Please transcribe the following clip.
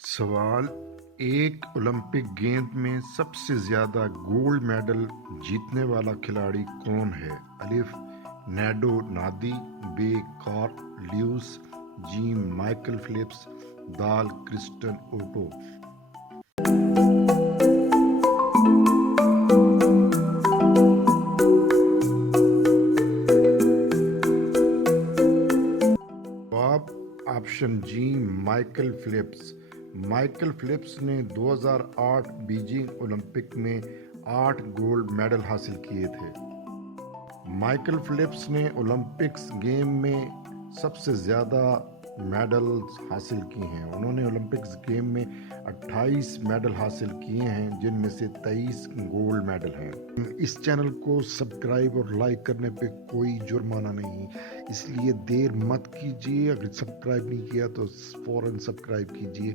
सवाल: एक Olympic games में सबसे ज्यादा गोल्ड मेडल जीतने वाला खिलाड़ी कौन है? अलिफ नेडो नादी, बे कार्ल ल्यूस, जी माइकल फिलिप्स, दाल क्रिस्टन ओटो। जवाब ऑप्शन जी माइकल फिलिप्स। माइकल फिलिप्स ने 2008 बीजिंग ओलंपिक में 8 गोल्ड मेडल हासिल किए थे। माइकल फिलिप्स ने ओलंपिक्स गेम में सबसे ज़्यादा मेडल्स हासिल किए हैं। उन्होंने ओलंपिक्स गेम में 28 मेडल हासिल किए हैं, जिनमें से 23 गोल्ड मेडल हैं। इस चैनल को सब्सक्राइब और लाइक करने पे कोई जुर्माना नहीं, इसलिए देर मत कीजिए। अगर सब्सक्राइब नहीं किया तो फ़ौरन सब्सक्राइब कीजिए।